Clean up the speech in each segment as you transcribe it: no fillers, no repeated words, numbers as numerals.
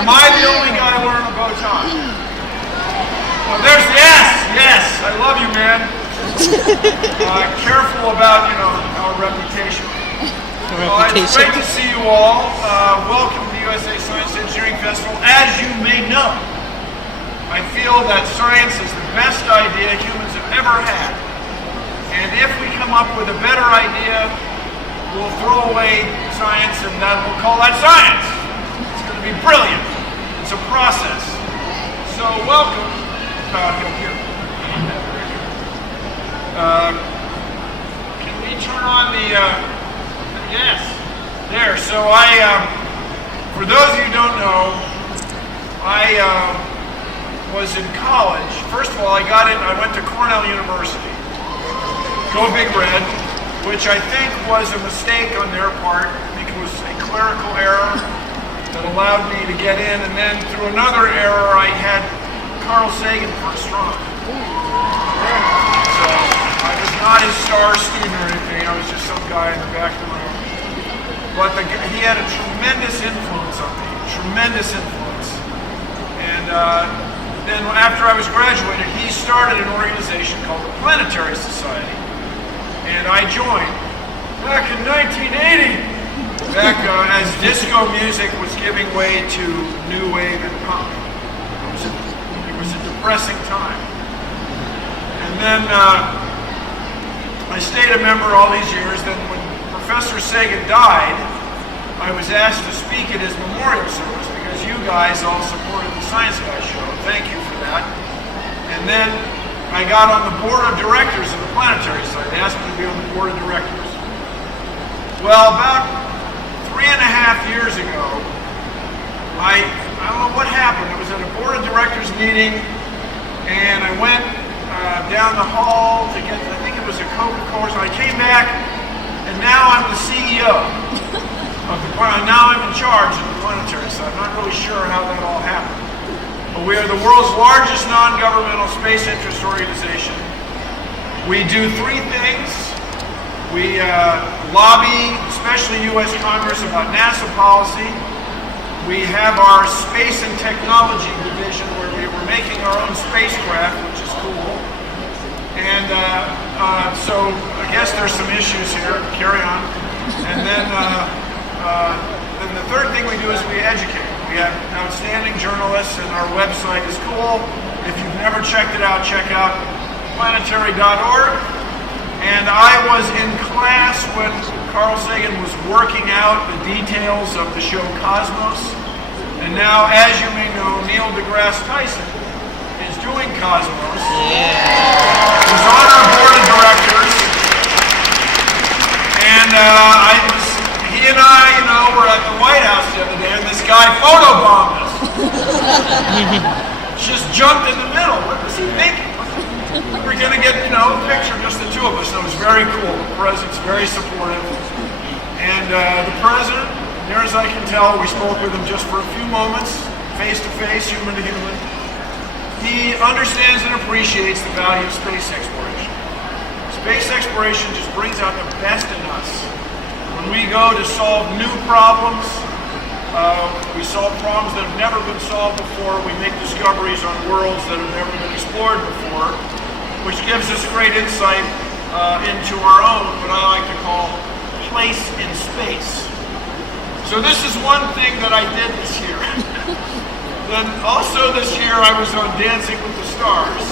Am I the only guy wearing a bow tie? Oh, there's, yes, I love you, man. Careful about, our reputation. It's great to see you all. Welcome to the USA Science Engineering Festival. As you may know, I feel that science is the best idea humans have ever had. And if we come up with a better idea, we'll throw away science and then we'll call that science. It's going to be brilliant. It's a process. So welcome. Here. Can we turn on the, yes, there. So for those of you who don't know, I was in college. First of all, I went to Cornell University. Go Big Red, which I think was a mistake on their part. I think it was a clerical error that allowed me to get in, and then through another error, I had Carl Sagan first run. So I was not his star student or anything. I was just some guy in the back of the room. But he had a tremendous influence on me, tremendous influence. And then after I was graduated, he started an organization called the Planetary Society. And I joined back in 1980, back as disco music was giving way to new wave and punk. It was a depressing time. And then I stayed a member all these years. Then when Professor Sagan died, I was asked to speak at his memorial service because you guys all supported the Science Guy show. Thank you for that. And then I got on the board of directors of the Planetary Society. They asked me to be on the board of directors. Well, about 3.5 years ago, I don't know what happened. I was at a board of directors meeting, and I went down the hall to get, I think it was a Coca-Cola. So I came back, and now I'm the CEO of the Planetary. Now I'm in charge of the Planetary Society. I'm not really sure how that all happened. But we are the world's largest non-governmental space interest organization. We do 3 things. We lobby, especially U.S. Congress, about NASA policy. We have our space and technology division where we're making our own spacecraft, which is cool. And so I guess there's some issues here. Carry on. And then the third thing we do is we educate. We have outstanding journalists, and our website is cool. If you've never checked it out, check out planetary.org. And I was in class when Carl Sagan was working out the details of the show Cosmos. And now, as you may know, Neil deGrasse Tyson is doing Cosmos. Yeah. He's on our board of directors. And he and I, were at the White House the other day, and this guy photobombed us. Just jumped in the middle. What was he thinking? We're going to get, a picture, just the two of us. That was very cool. The president's very supportive. And the president, near as I can tell, we spoke with him just for a few moments, face to face, human to human. He understands and appreciates the value of space exploration. Space exploration just brings out the best in us. When we go to solve new problems, we solve problems that have never been solved before. We make discoveries on worlds that have never been explored before, which gives us great insight into our own, what I like to call place in space. So this is one thing that I did this year. Then also this year I was on Dancing with the Stars.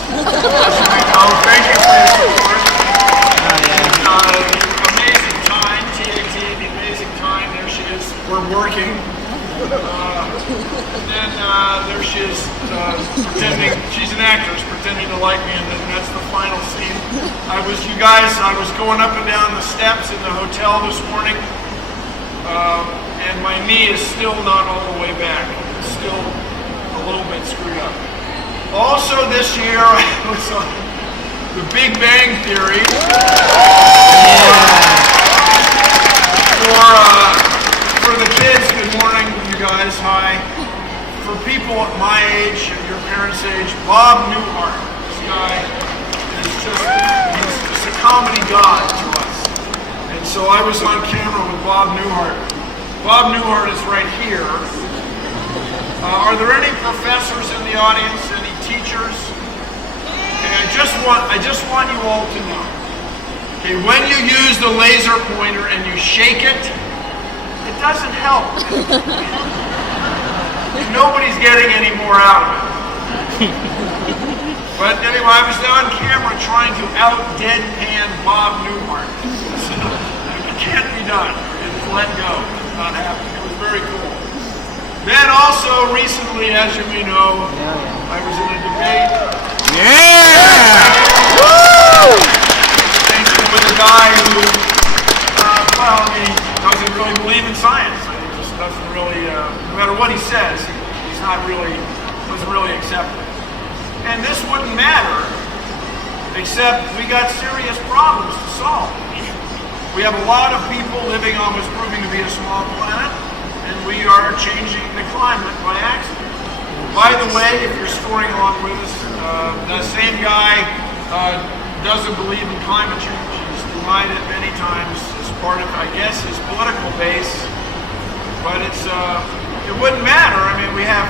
Thank you for your support. Amazing time, TAT, the amazing time. There she is. We're working. And then there she is, pretending, she's an actress, pretending to like me, and then that's the final scene. I was going up and down the steps in the hotel this morning, and my knee is still not all the way back. It's still a little bit screwed up. Also this year, I was on The Big Bang Theory. For the kids, good morning, you guys, hi. For people at my age and your parents' age, Bob Newhart. This guy is he's just a comedy god to us. And so I was on camera with Bob Newhart. Bob Newhart is right here. Are there any professors in the audience? Any teachers? Okay, I just want you all to know. Okay, when you use the laser pointer and you shake it, it doesn't help. Nobody's getting any more out of it. But anyway, I was on camera trying to out-deadpan Bob Newhart. So it can't be done. It's let go. It's not happening. It was very cool. Then also recently, as you may know, I was in a debate. With a guy who, well, I mean, doesn't really believe in science. He just doesn't really, no matter what he says, he's not really, doesn't really accept it. And this wouldn't matter, except we got serious problems to solve. We have a lot of people living on what's proving to be a small planet, and we are changing the climate by accident. By the way, if you're scoring along with us, the same guy doesn't believe in climate change. He's denied it many times as part of, I guess, his political base. But it's it wouldn't matter. I mean, we have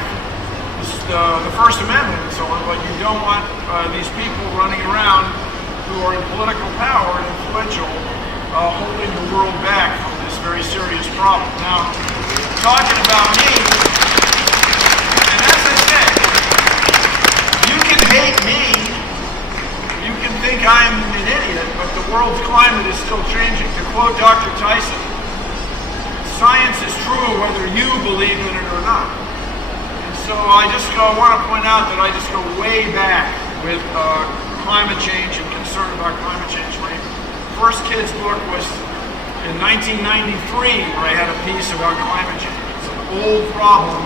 the First Amendment and so on, but you don't want these people running around who are in political power and influential holding the world back from this very serious problem. Now, talking about me, and as I said, you can hate me, you can think I'm an idiot, but the world's climate is still changing. To quote Dr. Tyson, science is true whether you believe in it or not. And so I want to point out that I just go way back with climate change and concern about climate change. My first kid's book was in 1993, where I had a piece about climate change. It's an old problem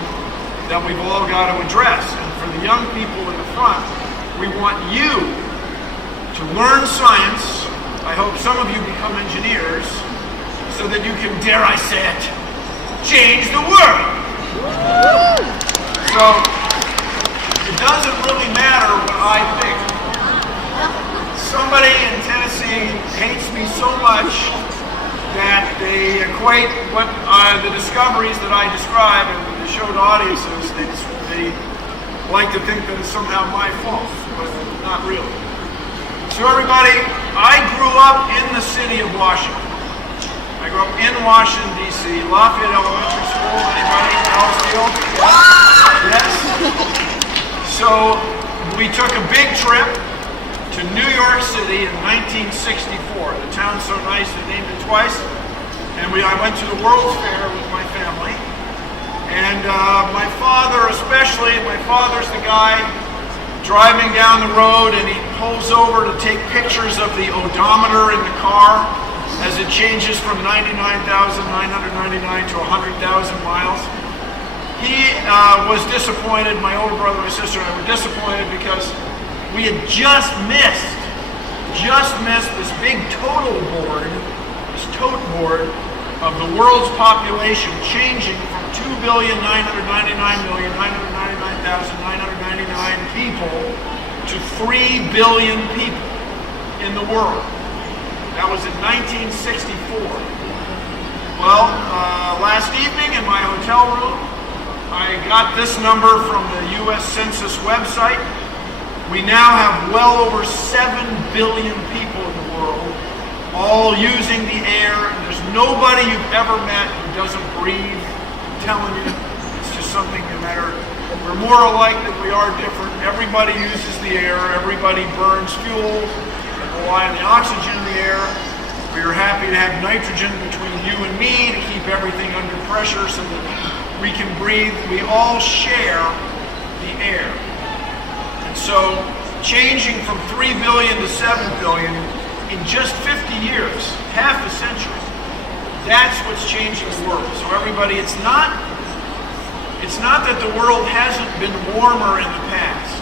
that we've all got to address. And for the young people in the front, we want you to learn science. I hope some of you become engineers so that you can, dare I say it, change the world. So it doesn't really matter what I think. Somebody in Tennessee hates me so much that they equate what the discoveries that I describe and showed audiences, they like to think that it's somehow my fault, but not really. So everybody, I grew up in the city of Washington. I grew up in Washington, D.C., Lafayette Elementary School. Anybody? Ellisfield? Yes? So we took a big trip to New York City in 1964. The town's so nice they named it twice. And I went to the World's Fair with my family. And my father especially, my father's the guy driving down the road and he pulls over to take pictures of the odometer in the car as it changes from 99,999 to 100,000 miles. He was disappointed, my older brother and my sister and I were disappointed because we had just missed this big total board, this tote board of the world's population changing from 2,999,999,999 people to 3 billion people in the world. That was in 1964. Well, last evening in my hotel room, I got this number from the U.S. Census website. We now have well over 7 billion people in the world, all using the air. And there's nobody you've ever met who doesn't breathe. I'm telling you, it's just something no matter. We're more alike than we are different. Everybody uses the air. Everybody burns fuel and rely on the oxygen in the air. We are happy to have nitrogen between you and me to keep everything under pressure so that we can breathe. We all share the air. And so changing from 3 billion to 7 billion in just 50 years, half a century, that's what's changing the world. So everybody, it's not that the world hasn't been warmer in the past.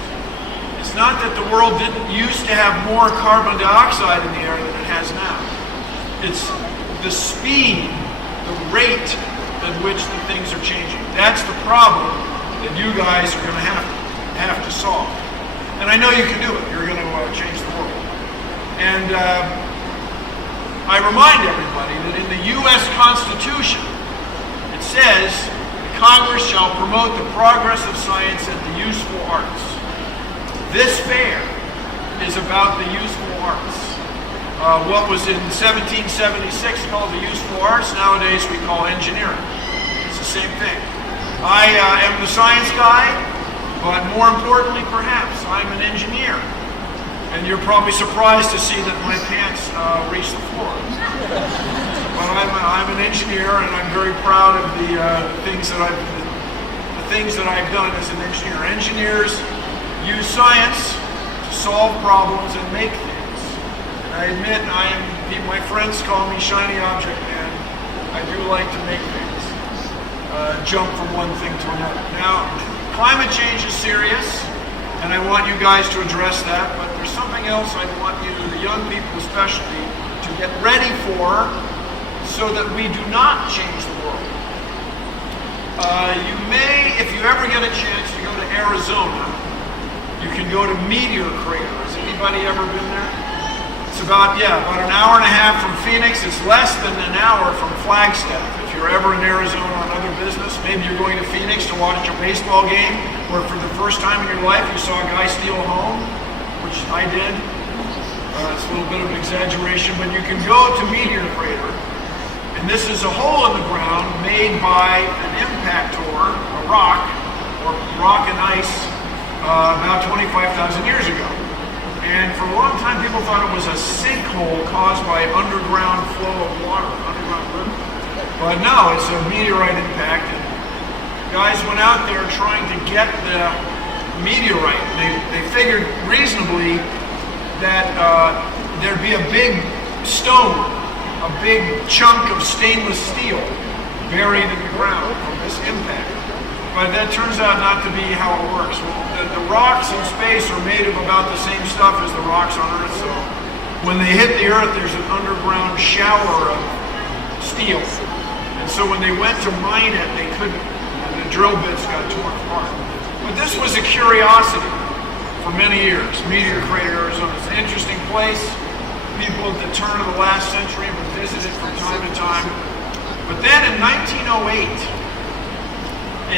It's not that the world didn't used to have more carbon dioxide in the air than it has now. It's the speed, the rate at which the things are changing. That's the problem that you guys are going to have to solve. And I know you can do it. You're going to change the world. And I remind everybody that in the U.S. Constitution, it says the Congress shall promote the progress of science and the useful arts. This fair is about the useful arts. What was in 1776 called the useful arts, nowadays we call engineering. It's the same thing. I am the science guy, but more importantly perhaps, I'm an engineer. And you're probably surprised to see that my pants reach the floor. But I'm an engineer, and I'm very proud of the things that I've done as an engineer. Engineers use science to solve problems and make things. I admit my friends call me shiny object man. I do like to make things, jump from one thing to another. Now, climate change is serious, and I want you guys to address that, but there's something else I want you, the young people especially, to get ready for so that we do not change the world. You may, if you ever get a chance to go to Arizona, you can go to Meteor Crater. Has anybody ever been there? It's about an hour and a half from Phoenix. It's less than an hour from Flagstaff. If you're ever in Arizona on other business, maybe you're going to Phoenix to watch a baseball game, where for the first time in your life you saw a guy steal a home, which I did. It's a little bit of an exaggeration, but you can go to Meteor Crater, and this is a hole in the ground made by an impactor, a rock, or rock and ice, about 25,000 years ago. And for a long time, people thought it was a sinkhole caused by underground flow of water, underground river. But no, it's a meteorite impact. And guys went out there trying to get the meteorite. They figured reasonably that there'd be a big stone, a big chunk of stainless steel buried in the ground from this impact. But that turns out not to be how it works. The rocks in space are made of about the same stuff as the rocks on Earth, so when they hit the Earth, there's an underground shower of steel. And so when they went to mine it, they couldn't. The drill bits got torn apart. But this was a curiosity for many years. Meteor Crater, Arizona. It's an interesting place. People at the turn of the last century would visit it from time to time. But then in 1908,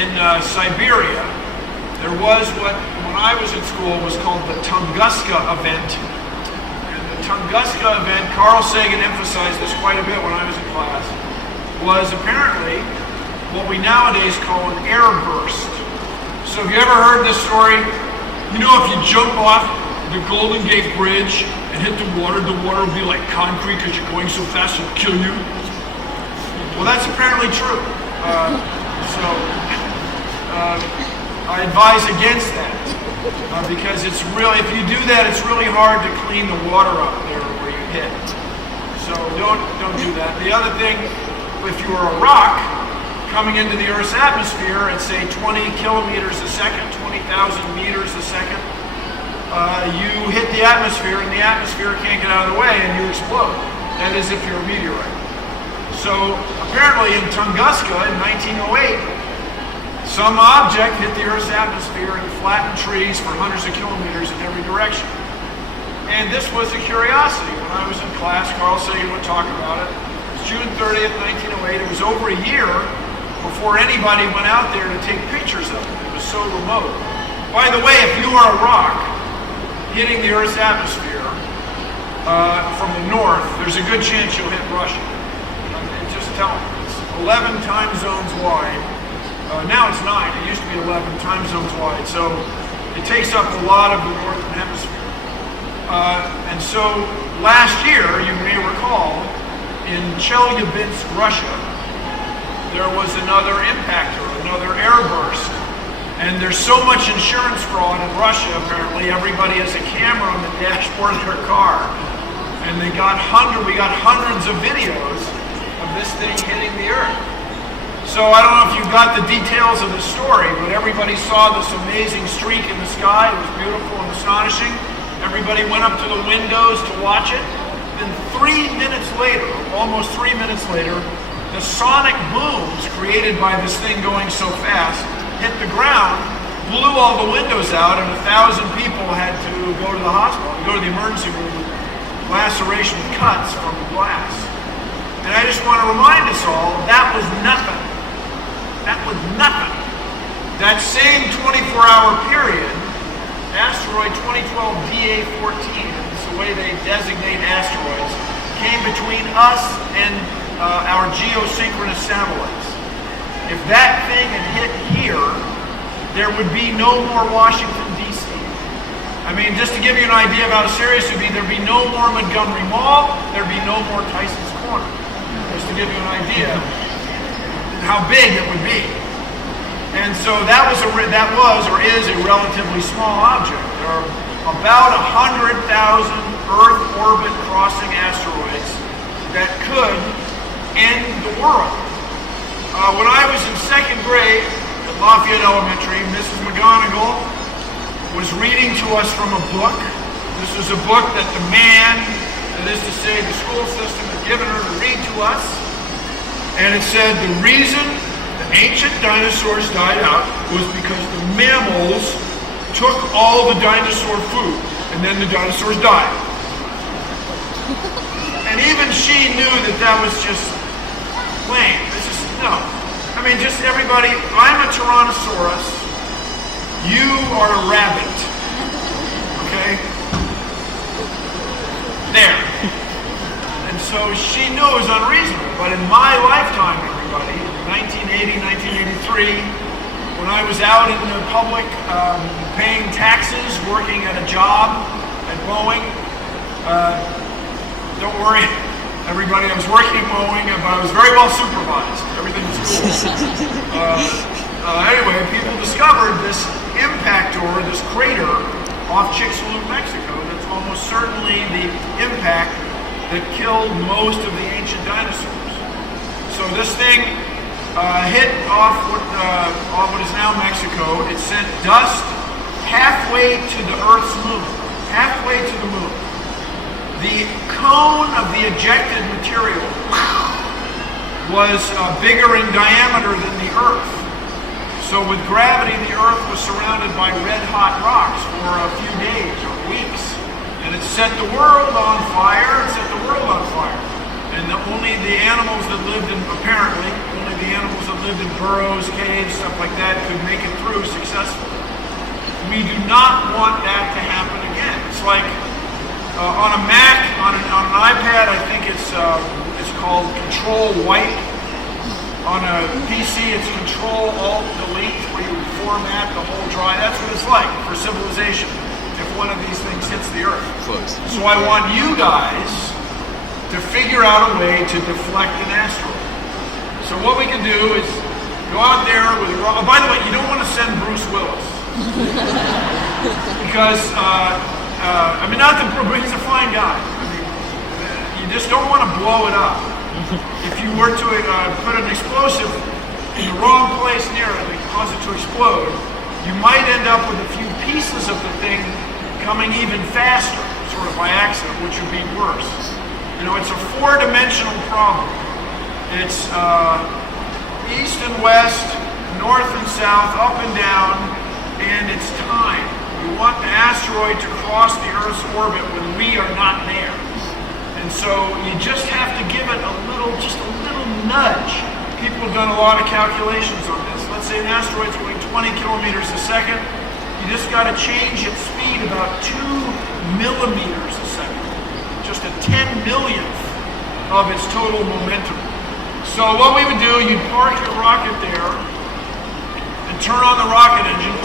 in Siberia, there was what, when I was in school, was called the Tunguska event. And the Tunguska event, Carl Sagan emphasized this quite a bit when I was in class, was apparently what we nowadays call an air burst. So have you ever heard this story? You know, if you jump off the Golden Gate Bridge and hit the water will be like concrete because you're going so fast it'll kill you. Well, that's apparently true. I advise against that because it's really, if you do that, it's really hard to clean the water up there where you hit. So don't do that. The other thing, if you were a rock coming into the Earth's atmosphere at say 20 kilometers a second, 20,000 meters a second, you hit the atmosphere and the atmosphere can't get out of the way and you explode. That is if you're a meteorite. So apparently in Tunguska in 1908, some object hit the Earth's atmosphere and flattened trees for hundreds of kilometers in every direction. And this was a curiosity. When I was in class, Carl Sagan would talk about it. It was June 30th, 1908. It was over a year before anybody went out there to take pictures of it. It was so remote. By the way, if you are a rock hitting the Earth's atmosphere from the north, there's a good chance you'll hit Russia. Just tell them. It's 11 time zones wide. Now it's 9. It used to be 11 time zones wide. So it takes up a lot of the northern hemisphere. And so last year, you may recall, in Chelyabinsk, Russia, there was another impactor, another airburst. And there's so much insurance fraud in Russia, apparently, everybody has a camera on the dashboard of their car. And we got hundreds of videos of this thing hitting the Earth. So I don't know if you got the details of the story, but everybody saw this amazing streak in the sky. It was beautiful and astonishing. Everybody went up to the windows to watch it. Then 3 minutes later, almost 3 minutes later, the sonic booms created by this thing going so fast hit the ground, blew all the windows out, and 1,000 people had to go to the hospital, go to the emergency room with laceration cuts from the glass. And I just want to remind us all, that was nothing. That was nothing That same 24-hour period, asteroid 2012 DA14, is the way they designate asteroids, came between us and our geosynchronous satellites. If that thing had hit here, there would be no more Washington, D.C. I mean, just to give you an idea of how serious it would be, there'd be no more Montgomery Mall, there'd be no more Tyson's Corner. Just to give you an idea of how big it would be. And so that was or is a relatively small object. There are about 100,000 Earth orbit crossing asteroids that could end the world. When I was in second grade at Lafayette Elementary, Mrs. McGonigal was reading to us from a book. This was a book that the man, that is to say the school system, had given her to read to us. And it said the reason the ancient dinosaurs died out was because the mammals took all the dinosaur food, and then the dinosaurs died. And even she knew that that was just lame. It's just, no. I mean, just everybody, I'm a Tyrannosaurus, you are a rabbit. Okay? There. And so she knew it was unreasonable. But in my lifetime, everybody, 1980, 1983, when I was out in the public paying taxes, working at a job at Boeing, don't worry, everybody, I was working at Boeing, but I was very well supervised. Everything was cool. Anyway, people discovered this impactor, this crater off Chicxulub, Mexico, that's almost certainly the impact that killed most of the ancient dinosaurs. So this thing hit off what is now Mexico. It sent dust halfway to the Earth's moon. Halfway to the moon. The cone of the ejected material was bigger in diameter than the Earth. So with gravity, the Earth was surrounded by red-hot rocks for a few days or weeks. And it set the world on fire. It set the world on fire. And only the animals that lived in, apparently, only the animals that lived in burrows, caves, stuff like that could make it through successfully. We do not want that to happen again. It's like on a Mac, on an iPad, I think it's called Control Wipe. On a PC, it's Control Alt Delete, where you format the whole drive. That's what it's like for civilization if one of these things hits the Earth. Close. So I want you guys to figure out a way to deflect an asteroid. So what we can do is go out there with a rock. Oh, by the way, you don't want to send Bruce Willis. Because, I mean, not that he's a fine guy. I mean, you just don't want to blow it up. If you were to put an explosive in the wrong place near it and cause it to explode, you might end up with a few pieces of the thing coming even faster, sort of by accident, which would be worse. You know, it's a four-dimensional problem. It's east and west, north and south, up and down, and it's time. We want the asteroid to cross the Earth's orbit when we are not there. And so you just have to give it just a little nudge. People have done a lot of calculations on this. Let's say an asteroid's going 20 kilometers a second. You just got to change its speed about 2 millimeters a second. Just a 10 millionth of its total momentum. So what we would do, you'd park your rocket there and turn on the rocket engine.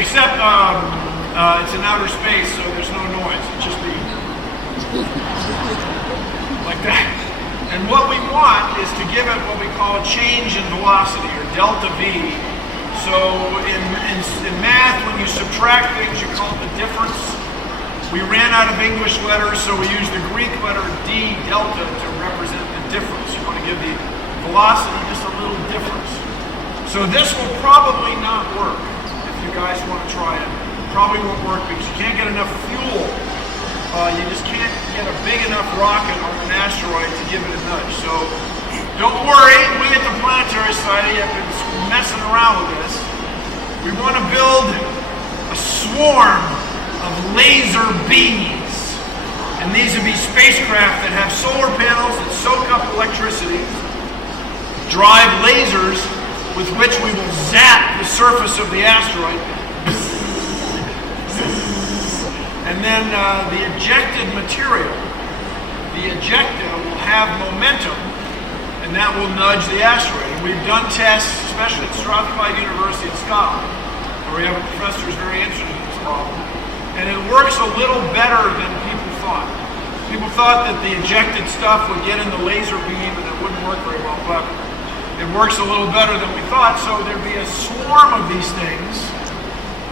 Except it's in outer space, so there's no noise. It's just the like that. And what we want is to give it what we call a change in velocity, or delta V. So in math, when you subtract things, you call it the difference. We ran out of English letters, so we used the Greek letter D, delta, to represent the difference. You want to give the velocity just a little difference. So this will probably not work. You guys want to try it. Probably won't work because you can't get enough fuel. You just can't get a big enough rocket on an asteroid to give it a nudge. So don't worry, we at the Planetary Society have been messing around with this. We want to build a swarm of laser bees. And these would be spacecraft that have solar panels that soak up electricity, drive lasers with which we will zap the surface of the asteroid. And then the ejected material, the ejecta, will have momentum, and that will nudge the asteroid. And we've done tests, especially at Strathclyde University in Scotland, where we have a professor who's very interested in this problem. And it works a little better than people thought. People thought that the ejected stuff would get in the laser beam and it wouldn't work very well, but it works a little better than we thought. So there'd be a swarm of these things,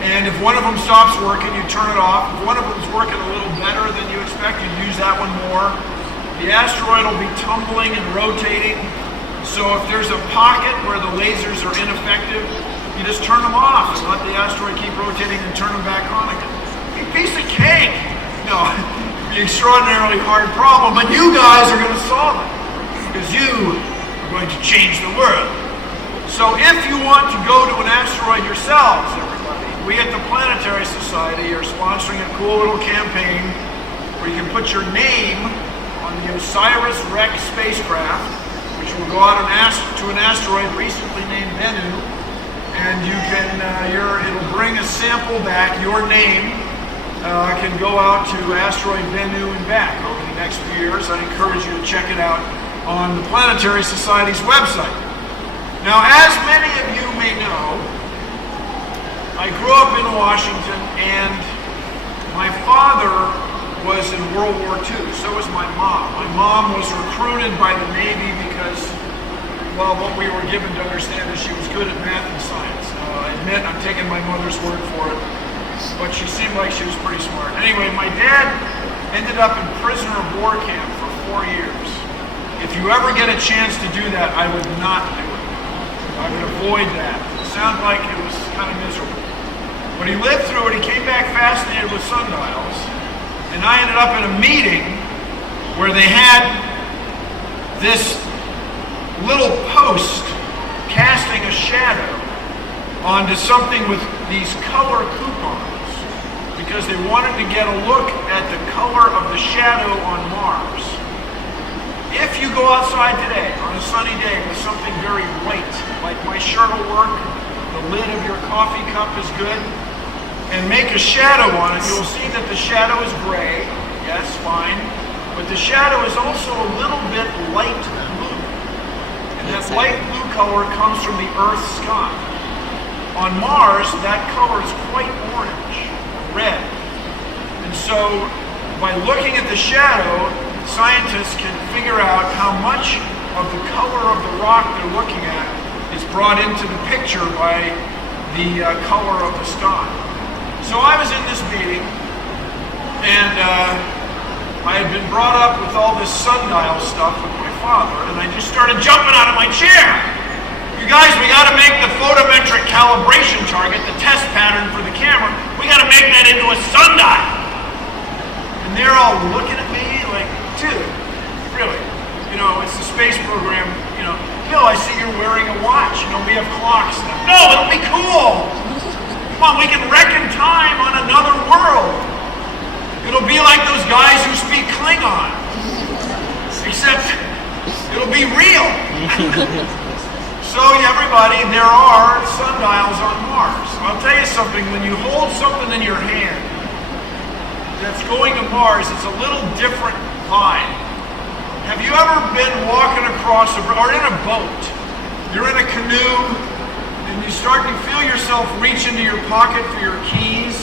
and if one of them stops working, you turn it off. If one of them's working a little better than you expect, you use that one more. The asteroid will be tumbling and rotating, so if there's a pocket where the lasers are ineffective, you just turn them off and let the asteroid keep rotating and turn them back on again. A piece of cake! No, it'd be an extraordinarily hard problem, but you guys are going to solve it, because you are going to change the world. So if you want to go to an asteroid yourselves, everybody, we at the Planetary Society are sponsoring a cool little campaign where you can put your name on the OSIRIS-REx spacecraft, which will go out to an asteroid recently named Bennu, and you can, it'll bring a sample back. Your name can go out to asteroid Bennu and back over the next few years. I encourage you to check it out on the Planetary Society's website. Now, as many of you may know, I grew up in Washington, and my father was in World War II, so was my mom. My mom was recruited by the Navy because, well, what we were given to understand is she was good at math and science. I admit I'm taking my mother's word for it, but she seemed like she was pretty smart. Anyway, my dad ended up in prisoner of war camp for 4 years. If you ever get a chance to do that, I would not do it. I would avoid that. It sounded like it was kind of miserable. But he lived through it. He came back fascinated with sundials. And I ended up in a meeting where they had this little post casting a shadow onto something with these color coupons, because they wanted to get a look at the color of the shadow on Mars. If you go outside today on a sunny day with something very white, like my shirt will work, the lid of your coffee cup is good, and make a shadow on it, you'll see that the shadow is gray. Yes, fine. But the shadow is also a little bit light blue. And that light blue color comes from the Earth's sky. On Mars, that color is quite orange, red. And so, by looking at the shadow, scientists can figure out how much of the color of the rock they're looking at is brought into the picture by the color of the sky. So I was in this meeting, and I had been brought up with all this sundial stuff with my father, and I just started jumping out of my chair. You guys, we got to make the photometric calibration target, the test pattern for the camera, we got to make that into a sundial. And they're all looking at me like, dude, really? You know, it's the space program, you know, Bill, I see you're wearing a watch. You know, we have clocks now. No, it'll be cool. Come on, we can reckon time on another world. It'll be like those guys who speak Klingon, except it'll be real. So, everybody, there are sundials on Mars. I'll tell you something, when you hold something in your hand that's going to Mars, it's a little different vibe. Have you ever been walking across, or in a boat, you're in a canoe, and you start to feel yourself reach into your pocket for your keys?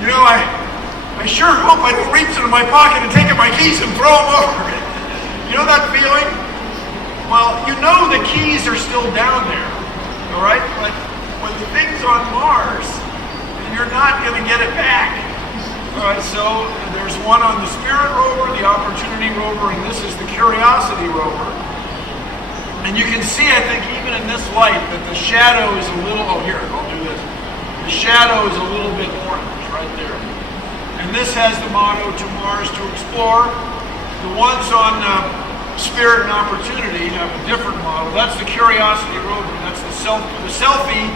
You know, I sure hope I don't reach into my pocket and take out my keys and throw them over. You know that feeling? Well, you know the keys are still down there, all right? But when the thing's on Mars, you're not going to get it back. All right, so there's one on the Spirit rover, the Opportunity rover, and this is the Curiosity rover. And you can see, I think, even in this light, that the shadow is a little, oh here, I'll do this. The shadow is a little bit orange right there. And this has the motto, to Mars to explore. The ones on Spirit and Opportunity have a different model. That's the Curiosity rover. That's the selfie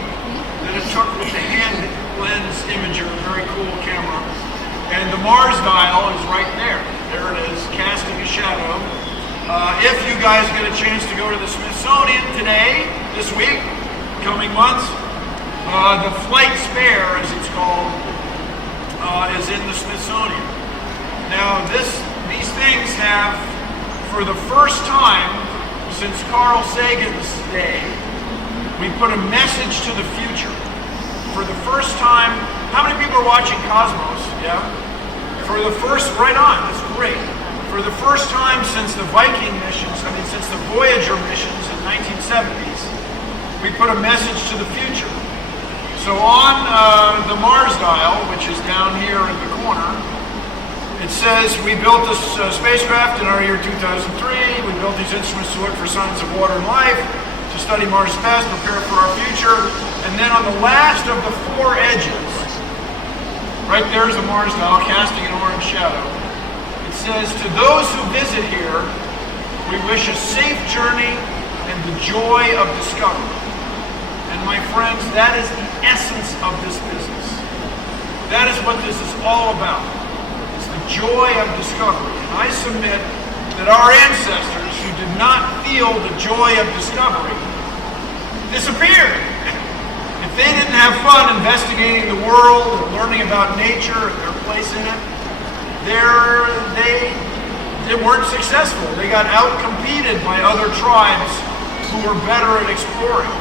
that it took with the hand lens imager, very cool camera. And the Mars dial is right there. There it is, casting a shadow. If you guys get a chance to go to the Smithsonian today, this week, coming months, the flight spare, as it's called, is in the Smithsonian. Now, these things have, for the first time since Carl Sagan's day, we put a message to the future. For the first time, how many people are watching Cosmos? Yeah? For the first, right on, that's great. For the first time since the Viking missions, since the Voyager missions in the 1970s, we put a message to the future. So on the Mars dial, which is down here in the corner, it says we built this spacecraft in our year 2003. We built these instruments to look for signs of water and life, to study Mars' past, prepare for our future. And then on the last of the four edges, right there's the Mars dial casting an orange shadow. It says, to those who visit here, we wish a safe journey and the joy of discovery. And my friends, that is the essence of this business. That is what this is all about. It's the joy of discovery. And I submit that our ancestors who did not feel the joy of discovery disappeared. If they didn't have fun investigating the world and learning about nature and their place in it, they weren't successful. They got out-competed by other tribes who were better at exploring.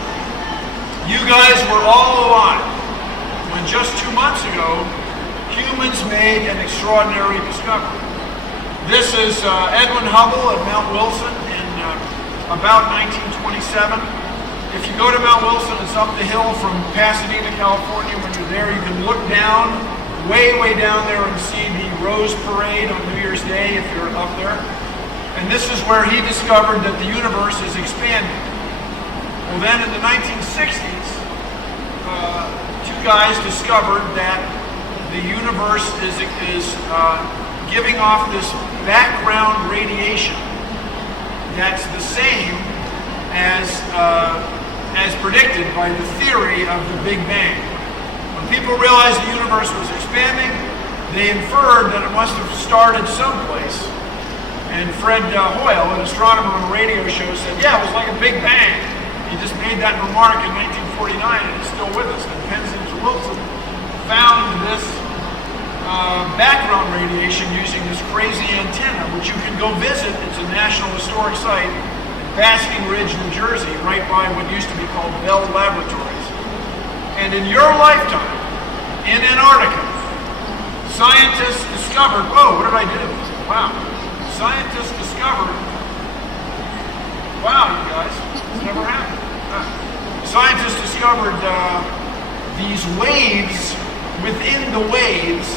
You guys were all alive when just 2 months ago, humans made an extraordinary discovery. This is Edwin Hubble at Mount Wilson in about 1927. If you go to Mount Wilson, it's up the hill from Pasadena, California. When you're there, you can look down, way down there, and see the Rose Parade on New Year's Day if you're up there. And this is where he discovered that the universe is expanding. Well, then in the 1960s, two guys discovered that the universe is giving off this background radiation that's the same as predicted by the theory of the Big Bang. When people realized the universe was expanding, they inferred that it must have started someplace. And Fred Hoyle, an astronomer on a radio show, said, yeah, it was like a Big Bang. He just made that remark in 1949 and it's still with us. And Penzias Wilson found this background radiation using this crazy antenna, which you can go visit. It's a National Historic Site, Basking Ridge, New Jersey, right by what used to be called Bell Laboratories. And in your lifetime, in Antarctica, scientists discovered, whoa, what did I do? Wow. Scientists discovered, wow, you guys, it's never happened. Scientists discovered these waves within the waves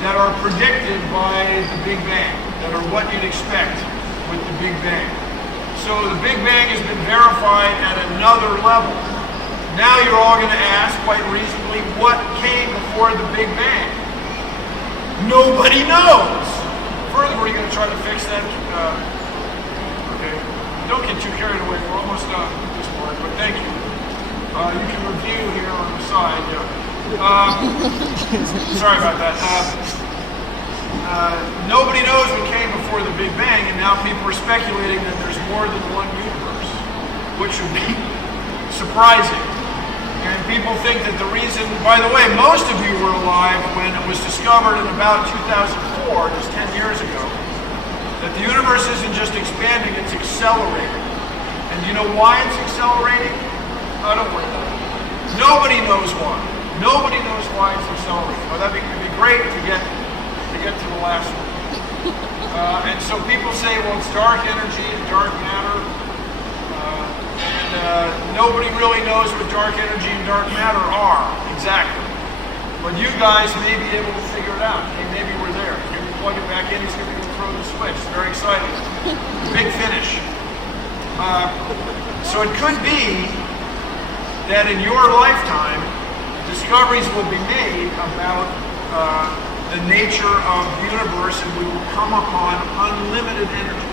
that are predicted by the Big Bang, that are what you'd expect with the Big Bang. So the Big Bang has been verified at another level. Now you're all going to ask, quite reasonably, what came before the Big Bang? Nobody knows. Furthermore, you're going to try to fix that. Okay. Don't get too carried away. We're almost done with this part, but thank you. You can review here on the side. Sorry about that. Nobody knows what came before the Big Bang, and now people are speculating that there's more than one universe, which would be surprising. And people think that the reason, by the way, most of you were alive when it was discovered in about 2004, just 10 years ago, that the universe isn't just expanding, it's accelerating. And do you know why it's accelerating? Don't worry about it. Nobody knows why. Nobody knows why it's accelerating. Well, it'd be great to get to the last one. And so people say, well, it's dark energy and dark matter. Nobody really knows what dark energy and dark matter are exactly. But you guys may be able to figure it out. Hey, maybe we're there. Here we plug it back in, he's going to go throw the switch. It's very exciting. Big finish. So it could be that in your lifetime, discoveries will be made about the nature of the universe, and we will come upon unlimited energy.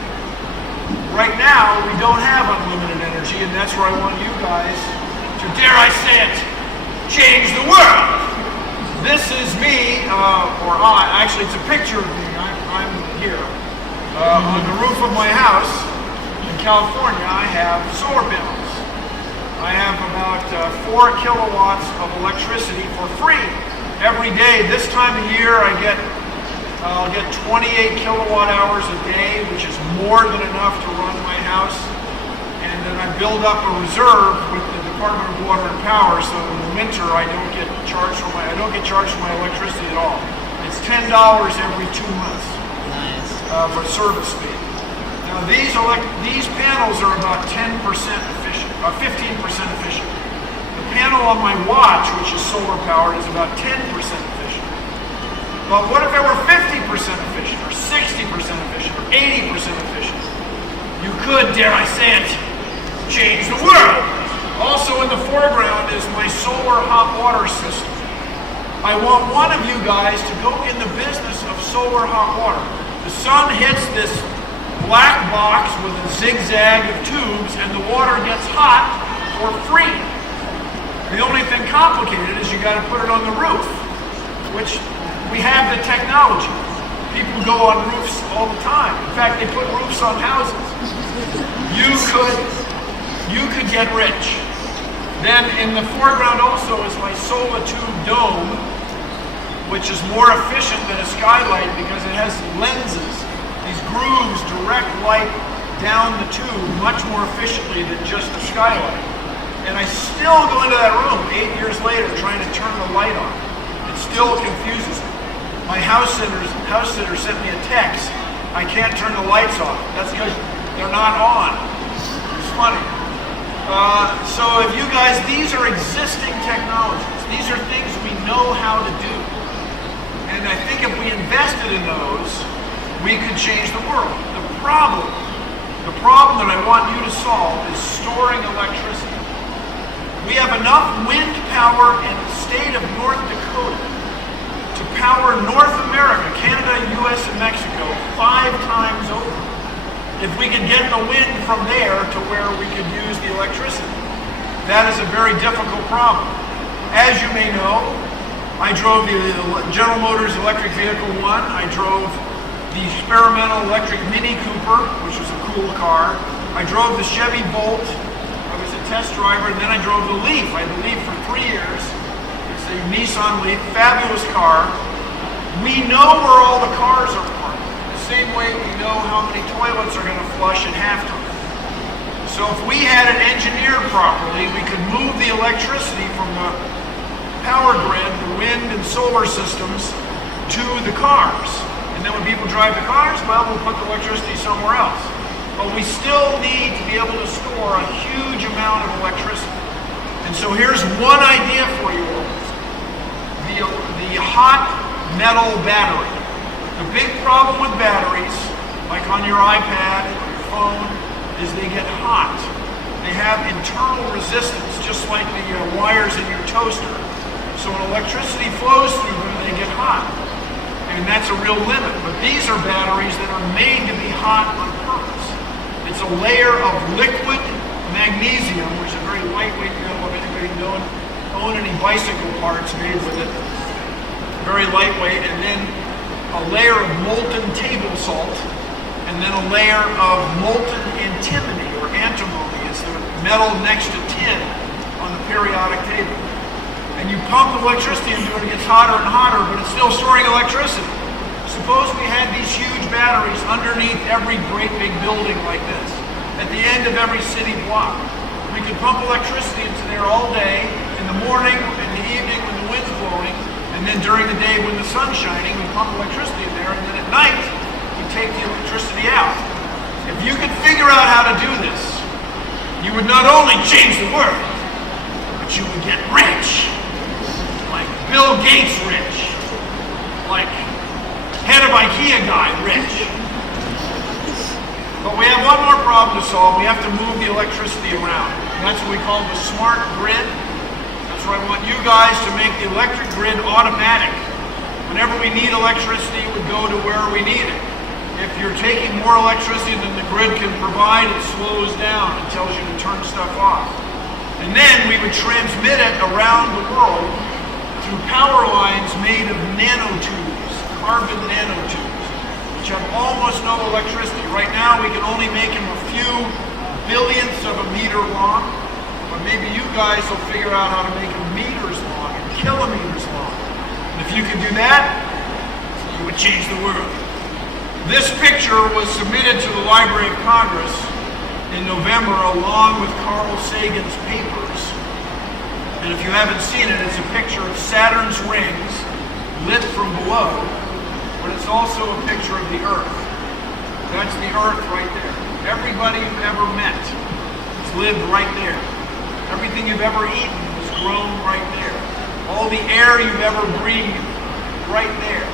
Right now, we don't have unlimited energy, and that's where I want you guys to, dare I say it, change the world. This is me, or I, actually it's a picture of me, I'm here. On the roof of my house in California, I have solar panels. I have about 4 kilowatts of electricity for free every day. This time of year, I'll get 28 kilowatt hours a day, which is more than enough to run my house. And then I build up a reserve with the Department of Water and Power, so in the winter I don't get charged for my electricity at all. It's $10 every 2 months. Nice. For service fee. Now these panels are about 10% efficient, 15% efficient. The panel on my watch, which is solar powered, is about 10% efficient. But what if it were 50% efficient, or 60% efficient, or 80% efficient? You could, dare I say it, change the world. Also in the foreground is my solar hot water system. I want one of you guys to go in the business of solar hot water. The sun hits this black box with a zigzag of tubes and the water gets hot for free. The only thing complicated is you got to put it on the roof, which we have the technology. People go on roofs all the time. In fact, they put roofs on houses. You could get rich. Then in the foreground also is my solar tube dome, which is more efficient than a skylight because it has lenses. These grooves direct light down the tube much more efficiently than just a skylight. And I still go into that room 8 years later trying to turn the light on. It still confuses me. My house sitter sent me a text. I can't turn the lights off. That's because they're not on. It's funny. So if you guys, these are existing technologies. These are things we know how to do. And I think if we invested in those, we could change the world. The problem that I want you to solve is storing electricity. We have enough wind power in the state of North Dakota to power North America, Canada, US, and Mexico 5 times over. If we could get the wind from there to where we could use the electricity. That is a very difficult problem. As you may know, I drove the General Motors Electric Vehicle 1. I drove the experimental electric Mini Cooper, which was a cool car. I drove the Chevy Bolt. I was a test driver, and then I drove the Leaf. I had the Leaf for 3 years. It's a Nissan Leaf, fabulous car. We know where all the cars are parked. The same way we know how many toilets are going to flush at halftime. So if we had it engineered properly, we could move the electricity from the power grid, the wind and solar systems, to the cars. And then when people drive the cars, well, we'll put the electricity somewhere else. But we still need to be able to store a huge amount of electricity. And so here's one idea for you all. The hot metal battery. The big problem with batteries, like on your iPad or your phone, is they get hot. They have internal resistance, just like the wires in your toaster. So when electricity flows through them, they get hot. And that's a real limit. But these are batteries that are made to be hot on purpose. It's a layer of liquid magnesium, which is a very lightweight metal. If anybody own any bicycle parts made with it, very lightweight. And then a layer of molten table salt, and then a layer of molten antimony or antimony. It's the metal next to tin on the periodic table. And you pump electricity into it, it gets hotter and hotter, but it's still storing electricity. Suppose we had these huge batteries underneath every great big building like this, at the end of every city block. We could pump electricity into there all day, in the morning, in the evening when the wind's blowing, and then during the day when the sun's shining, we pump electricity in there, and then at night, we take the electricity out. If you could figure out how to do this, you would not only change the world, but you would get rich. Like Bill Gates rich. Like head of IKEA guy rich. But we have one more problem to solve. We have to move the electricity around. And that's what we call the smart grid. That's where I want you guys to make the electric grid automatic. Whenever we need electricity, we go to where we need it. If you're taking more electricity than the grid can provide, it slows down and tells you to turn stuff off. And then we would transmit it around the world through power lines made of nanotubes, carbon nanotubes, which have almost no electricity. Right now we can only make them a few billionths of a meter long, but maybe you guys will figure out how to make them meters long and kilometers long. And if you can do that, you would change the world. This picture was submitted to the Library of Congress in November along with Carl Sagan's papers. And if you haven't seen it, it's a picture of Saturn's rings lit from below, but it's also a picture of the Earth. That's the Earth right there. Everybody you've ever met has lived right there. Everything you've ever eaten was grown right there. All the air you've ever breathed, right there.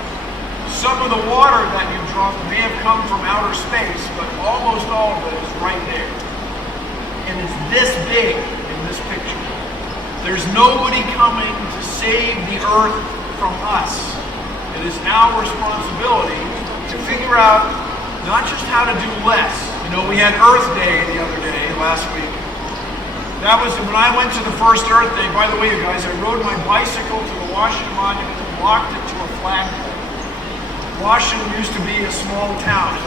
Some of the water that you've drunk may have come from outer space, but almost all of it is right there. And it's this big in this picture. There's nobody coming to save the Earth from us. It is our responsibility to figure out not just how to do less. You know, we had Earth Day the other day, last week. That was when I went to the first Earth Day. By the way, you guys, I rode my bicycle to the Washington Monument and walked it to a flagpole. Washington used to be a small town.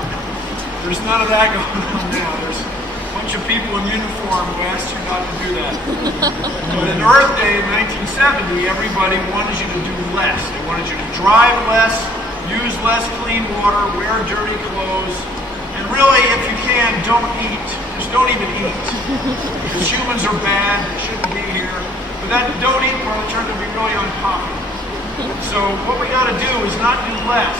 There's none of that going on now. There's a bunch of people in uniform who asked you not to do that. But in Earth Day in 1970, everybody wanted you to do less. They wanted you to drive less, use less clean water, wear dirty clothes, and really, if you can, don't eat. Just don't even eat. Because humans are bad, they shouldn't be here. But that don't eat part turned to be really unpopular. So what we got to do is not do less.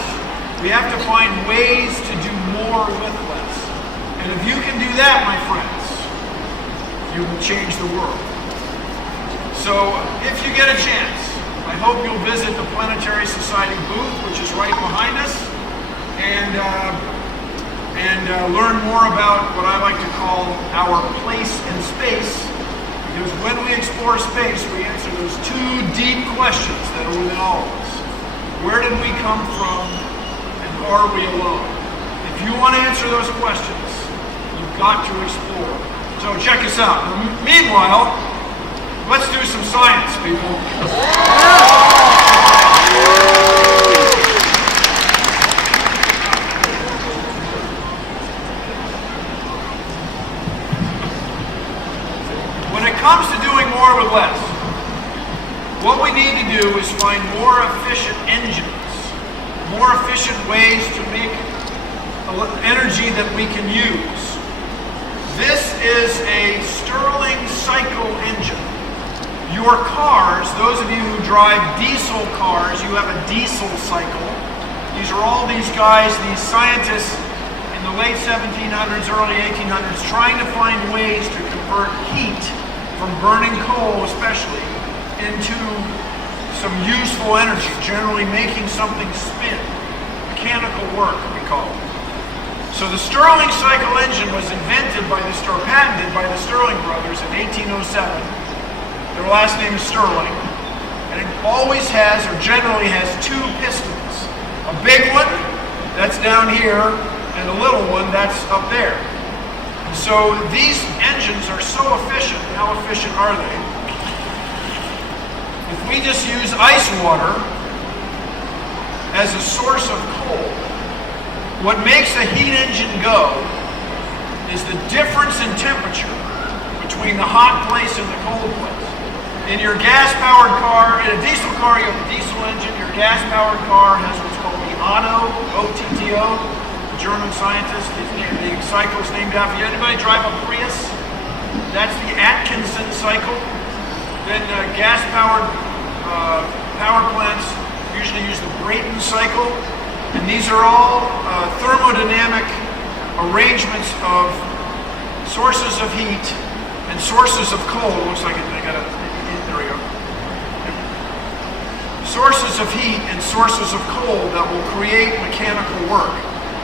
We have to find ways to do more with less. And if you can do that, my friends, you will change the world. So if you get a chance, I hope you'll visit the Planetary Society booth, which is right behind us, and learn more about what I like to call our place in space. Because when we explore space, we answer those two deep questions that are within all of us. Where did we come from, and are we alone? If you want to answer those questions, you've got to explore. So check us out. Meanwhile, let's do some science, people. When it comes to doing more with less, what we need to do is find more efficient engines, more efficient ways to make energy that we can use. This is a Stirling cycle engine. Your cars, those of you who drive diesel cars, you have a diesel cycle. These are all these guys, these scientists in the late 1700s, early 1800s, trying to find ways to convert heat from burning coal especially into some useful energy, generally making something spin. Mechanical work, we call it. So the Stirling cycle engine was patented by the Stirling brothers in 1807. Their last name is Stirling. And it always has, or generally has, two pistons. A big one, that's down here, and a little one, that's up there. So these engines are so efficient. How efficient are they? If we just use ice water as a source of coal, what makes a heat engine go is the difference in temperature between the hot place and the cold place. In your gas-powered car, in a diesel car, you have a diesel engine. Your gas-powered car has what's called the OTTO, German scientist. The cycle is named after you. Anybody drive a Prius? That's the Atkinson cycle. Then gas-powered power plants usually use the Brayton cycle. And these are all thermodynamic arrangements of sources of heat and sources of coal. Looks like I got it. There we go. Sources of heat and sources of coal that will create mechanical work,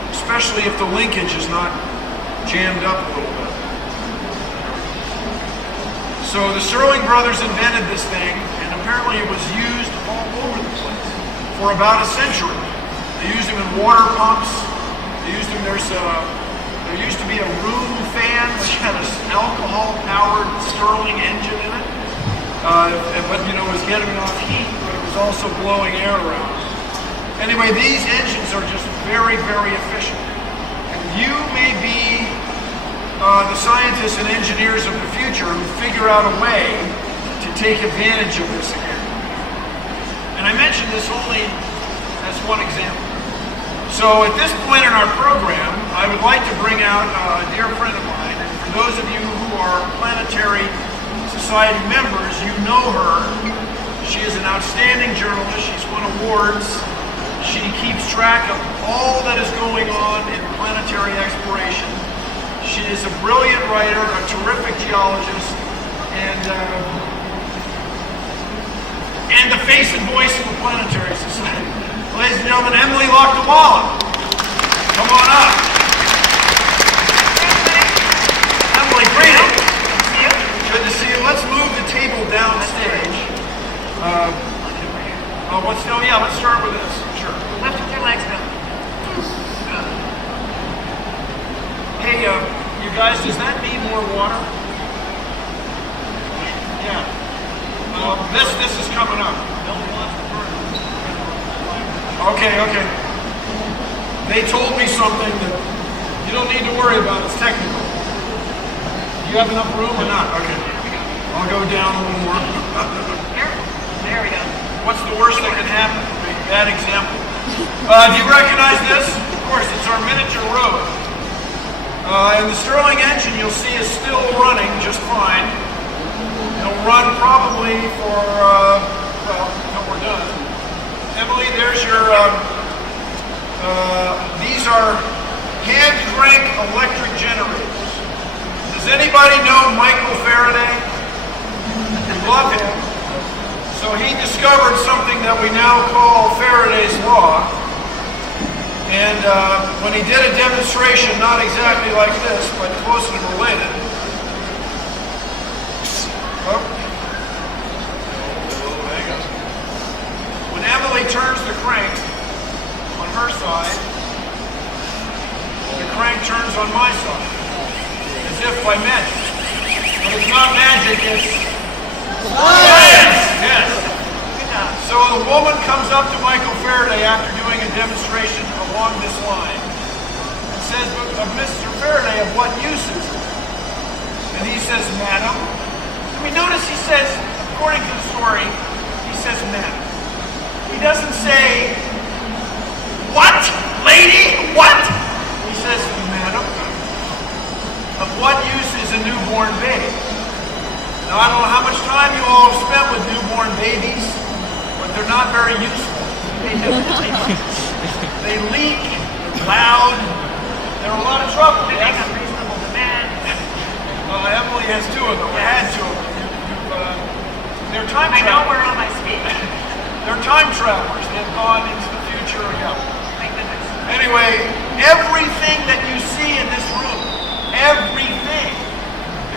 especially if the linkage is not jammed up a little bit. So the Stirling brothers invented this thing, and apparently it was used all over the place for about a century. They used them in water pumps. They used them. There used to be a room fan which had an alcohol-powered Stirling engine in it. But it was getting enough heat, but it was is also blowing air around. Anyway, these engines are just very, very efficient. And you may be the scientists and engineers of the future who figure out a way to take advantage of this again. And I mention this only as one example. So at this point in our program, I would like to bring out a dear friend of mine. And for those of you who are Planetary Society members, you know her. She is an outstanding journalist. She's won awards. She keeps track of all that is going on in planetary exploration. She is a brilliant writer, a terrific geologist, and the face and voice of the Planetary Society. Ladies and gentlemen, Emily Lockdawala. Come on up. Emily, great. Good to see you. Let's move the table downstage. Let's start with this. Sure. Lift up your legs, Bill. Hey, you guys, does that need more water? Yeah. This is coming up. Okay. They told me something that you don't need to worry about. It's technical. Do you have enough room or not? Okay. I'll go down a little more. There we go. What's the worst that can happen? A bad example. Do you recognize this? Of course, it's our miniature road. And the Stirling engine, you'll see, is still running just fine. It'll run probably for, until we're done. Emily, there's your, these are hand crank electric generators. Does anybody know Michael Faraday? We love him. So he discovered something that we now call Faraday's Law. And when he did a demonstration, not exactly like this, but closely related. Oh. Hang on. When Emily turns the crank on her side, the crank turns on my side, as if by magic. But it's not magic, it's science! Yes. So the woman comes up to Michael Faraday after doing a demonstration along this line and says, Mr. Faraday, of what use is it? And he says, madam. I mean, notice he says, according to the story, he says, madam. He doesn't say, what? Lady? What? He says, madam. Of what use is a newborn baby? Now, I don't know how much time you all have spent with newborn babies, but they're not very useful. They leak, they're loud, they're a lot of trouble. They make unreasonable demand. Emily has two of them. I had two of them. They're time travelers. I know we're on my speed. They're time travelers. They've gone into the future. Yeah. Thank goodness. Anyway, everything that you see in this room, everything,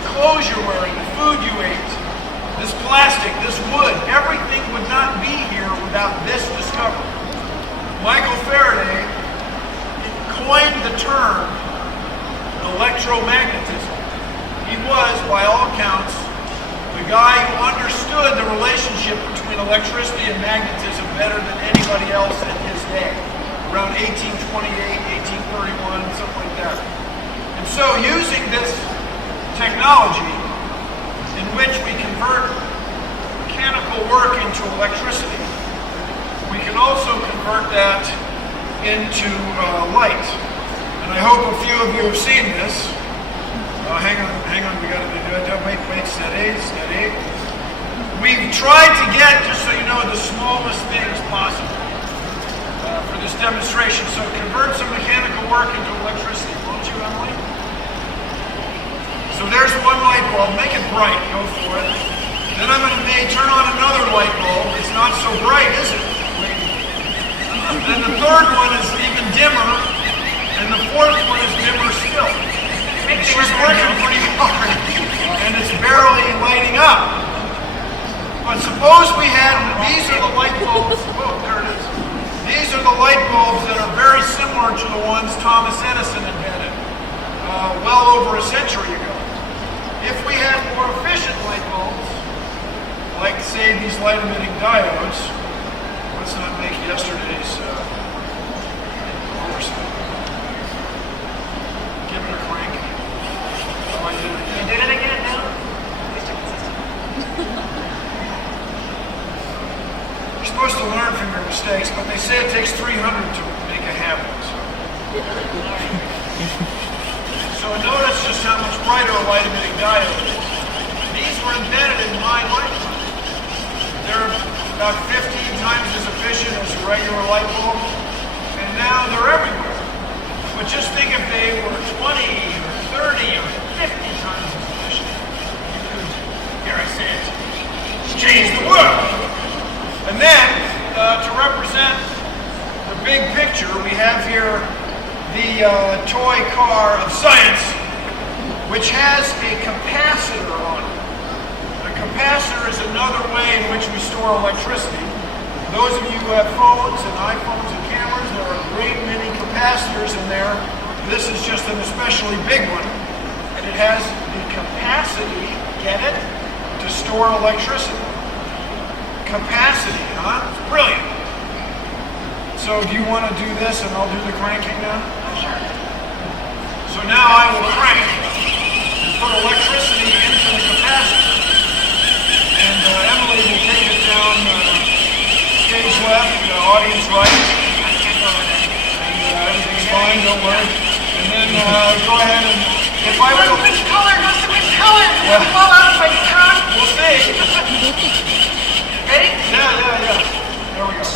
the clothes you're wearing, the food you ate, this plastic, this wood, everything would not be here without this discovery. Michael Faraday coined the term electromagnetism. He was, by all accounts, the guy who understood the relationship between electricity and magnetism better than anybody else in his day, around 1828, 1831, something like that. And so using this technology in which we convert mechanical work into electricity, we can also convert that into light. And I hope a few of you have seen this. Hang on, we got to do it. Wait, steady. We've tried to get, just so you know, the smallest things possible for this demonstration. So convert some mechanical work into electricity, won't you, Emily? So there's one light bulb. Make it bright. Go for it. Then I'm going to turn on another light bulb. It's not so bright, is it? Then the third one is even dimmer, and the fourth one is dimmer still. And she's working pretty hard, and it's barely lighting up. But suppose we had, these are the light bulbs, oh, there it is. These are the light bulbs that are very similar to the ones Thomas Edison invented well over a century ago. If we had more efficient light bulbs, like say these light emitting diodes, yesterday's oversight. Give it a crank. Oh, I did it again. You did it again now? At least you're consistent. You're supposed to learn from your mistakes, but they say it takes 300 to make a habit. So notice just how much brighter a light-emitting diode is. These were invented in my lifetime. They're about 15 times as efficient as a regular light bulb, and now they're everywhere. But just think if they were 20 or 30 or 50 times as efficient. You could, here I say it, change the world. And then, to represent the big picture, we have here the toy car of science, which has a capacitor on it. A capacitor is another way in which we store electricity. Those of you who have phones and iPhones and cameras, there are great many capacitors in there. This is just an especially big one. And it has the capacity, get it, to store electricity. Capacity, huh? It's brilliant. So do you want to do this and I'll do the cranking now? Sure. So now I will crank and put electricity into the capacitor. And Emily will take it down stage left, audience right. And everything's fine, don't worry. And then go ahead and if I Go will... switch color, go switch color. Yeah. Fall out of my tongue. We'll see. Ready? Yeah. There we go.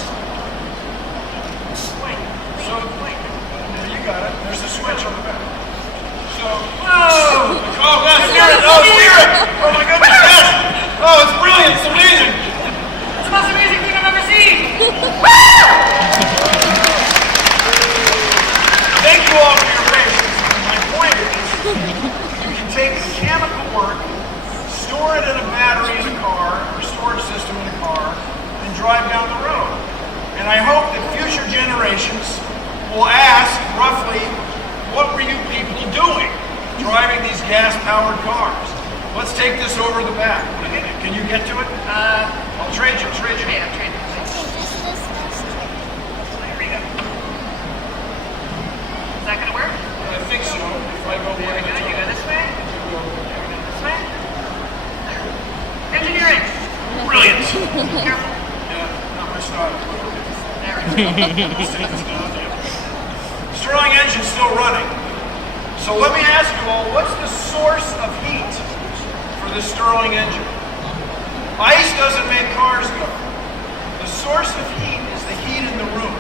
Wait. So, there you got it. There's a switch on the back. So, Whoa! oh, God, hear it! Oh, hear it! Oh, my goodness, yes! Oh, it's brilliant! It's amazing! It's the most amazing thing I've ever seen. Thank you all for your patience. My point is, you can take mechanical work, store it in a battery in a car, or storage system in a car, and drive down the road. And I hope that future generations will ask, roughly, what were you people doing driving these gas-powered cars? Let's take this over the back. What do you think? Can you get to it? I'll trade you. Okay, I'm trading. Here we go. Is that gonna work? I think so. If I go Very one at a good. You go time. this way. There we go this way. There. Engineering. Brilliant. Careful. Yeah, not my style. There we go. Let's take this down. Stirling engine's still running. So let me ask you all, what's the source of heat for this Stirling engine? Ice doesn't make cars go. The source of heat is the heat in the room.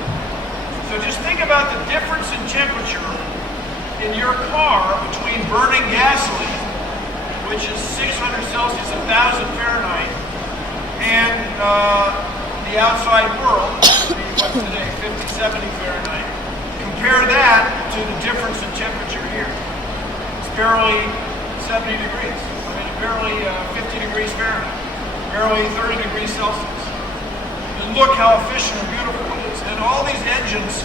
So just think about the difference in temperature in your car between burning gasoline, which is 600 Celsius, 1,000 Fahrenheit, and the outside world, what's today, 50, 70 Fahrenheit. Compare that to the difference in temperature here. It's barely 70 degrees. I mean, barely 50 degrees Fahrenheit. Barely 30 degrees Celsius. And look how efficient and beautiful it is. And all these engines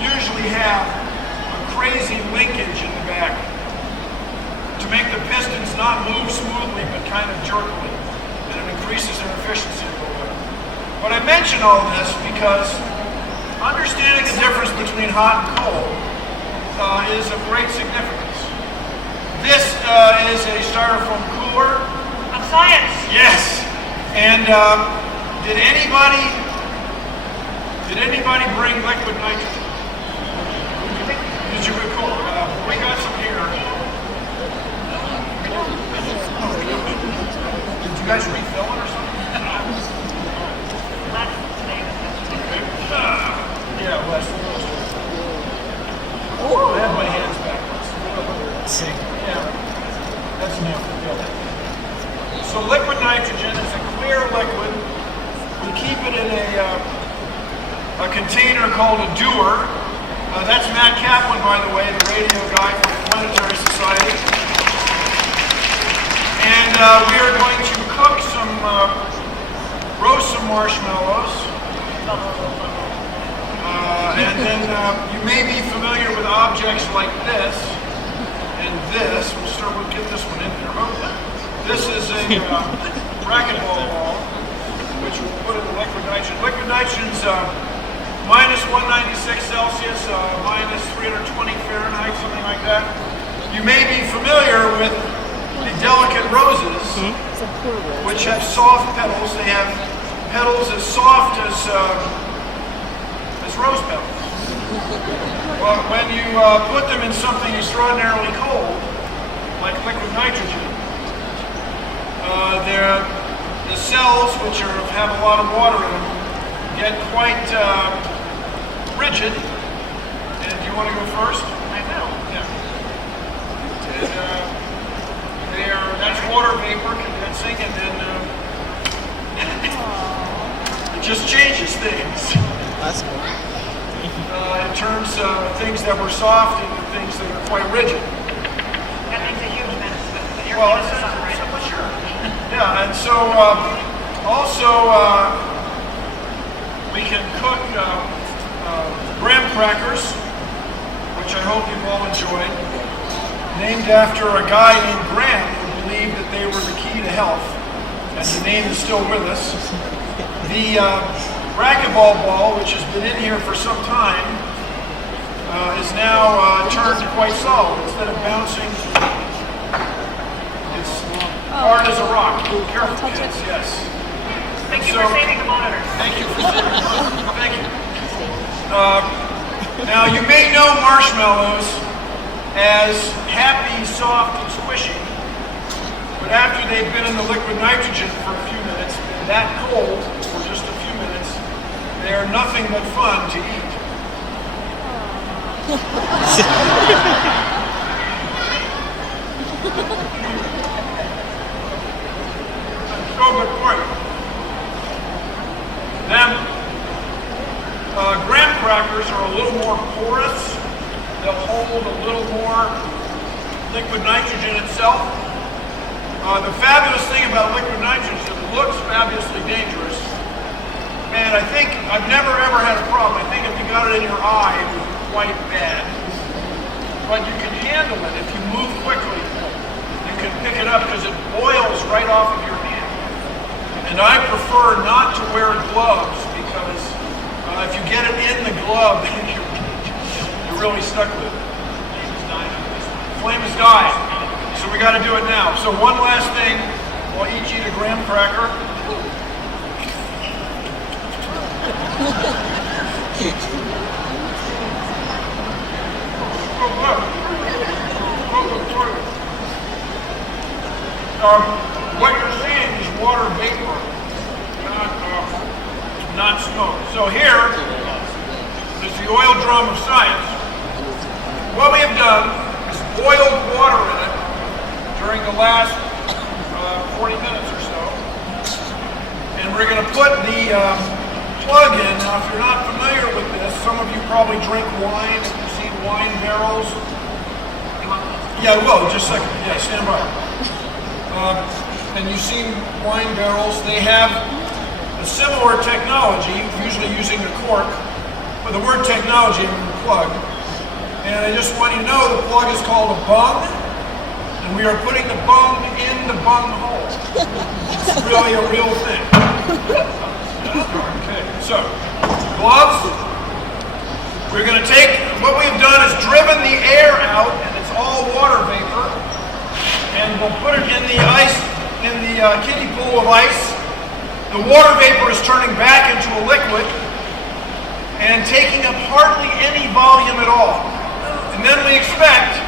usually have a crazy linkage in the back to make the pistons not move smoothly but kind of jerkily. And it increases their efficiency a little bit. But I mention all this because understanding the difference between hot and cold is of great significance. This is a styrofoam cooler. Of science. Yes. And did anybody bring liquid nitrogen? Did you recall? We got some here. Did you guys refill it or something? Yeah, Wes. I have my hands backwards. Yeah, that's enough. So liquid nitrogen is a clear liquid. We keep it in a container called a dewar. That's Matt Kaplan, by the way, the radio guy from the Planetary Society. And we are going to cook some, roast some marshmallows. And then you may be familiar with objects like this and this. We'll get this one in there. This is a racquetball ball, which we'll put in the liquid nitrogen. Liquid nitrogen's minus 196 Celsius, minus 320 Fahrenheit, something like that. You may be familiar with the delicate roses, which have soft petals. They have petals as soft as rose petals. Well, when you put them in something extraordinarily cold, like liquid nitrogen, the cells, which have a lot of water in them, get quite rigid. And do you want to go first? I will. Yeah. And that's water vapor condensing, and then it just changes things. That's cool. It turns things that were soft into things that are quite rigid. That makes a huge mess, but you're Well, going to stop, right? sure. Yeah, and so also we can cook graham crackers, which I hope you've all enjoyed, named after a guy named Graham who believed that they were the key to health, and the name is still with us. The racquetball ball, which has been in here for some time, is now turned quite solid. Instead of bouncing, it's hard as a rock. Careful, kids, yes. Thank you for saving the monitors. Thank you for saving the monitors. Thank you. Now, you may know marshmallows as happy, soft, and squishy, but after they've been in the liquid nitrogen for a few minutes, that cold, for just a few minutes, they are nothing but fun to eat. So good point. Then, graham crackers are a little more porous. They'll hold a little more liquid nitrogen itself. The fabulous thing about liquid nitrogen is it looks fabulously dangerous. And I think I've never ever had a problem. I think if you got it in your eye, it would be quite bad. But you can handle it if you move quickly. You can pick it up because it boils right off of your hand. And I prefer not to wear gloves because if you get it in the glove, then you're really stuck with it. Flame is dying. So we got to do it now. So one last thing, we'll each eat a graham cracker. What you're seeing is water vapor, not smoke. So here is the oil drum of science. What we have done is boiled water in it during the last 40 minutes or so. And we're going to put the plug in. Now, if you're not familiar with this, some of you probably drink wine. If you've seen wine barrels. Yeah, well, just a second. Yeah, stand by. And you've seen wine barrels. They have a similar technology, usually using a cork. But the word technology, I mean plug. And I just want you to know the plug is called a bung. And we are putting the bung in the bung hole. It's really a real thing. Okay, so gloves. We're going to take, what we've done is driven the air out, and it's all water vapor. And we'll put it in the ice, in the kiddie pool of ice. The water vapor is turning back into a liquid and taking up hardly any volume at all. And then we expect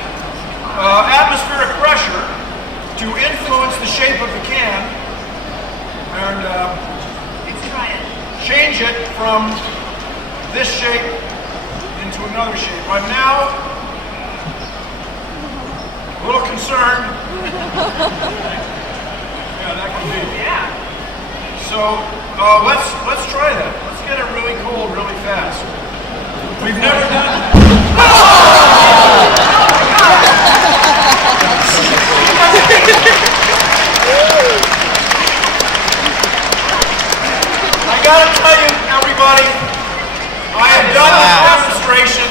atmospheric pressure to influence the shape of the can and change it from this shape into another shape. I'm now a little concerned. Yeah, that could be. Yeah. So let's try that. Let's get it really cold really fast. We've never done. I gotta tell you, everybody, I have done this demonstration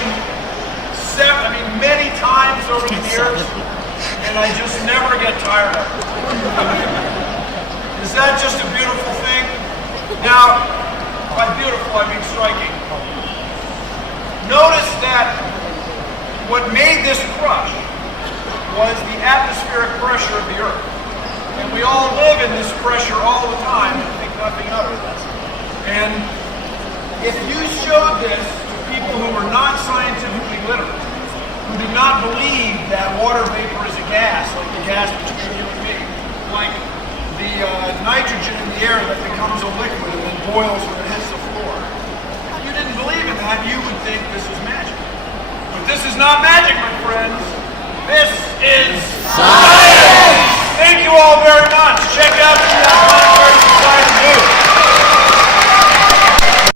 many times over the years, and I just never get tired of it. Is that just a beautiful thing? Now, by beautiful I mean striking. what made this crush was the atmospheric pressure of the Earth. And we all live in this pressure all the time and think nothing of it. And if you showed this to people who were not scientifically literate, who do not believe that water vapor is a gas, like the gas between you and me, like the nitrogen in the air that becomes a liquid and then boils when it hits the floor. If you didn't believe in that, you would think this is magic. But this is not magic, my friends. This is science! Thank you all very much. Check out the Planetary Society booth.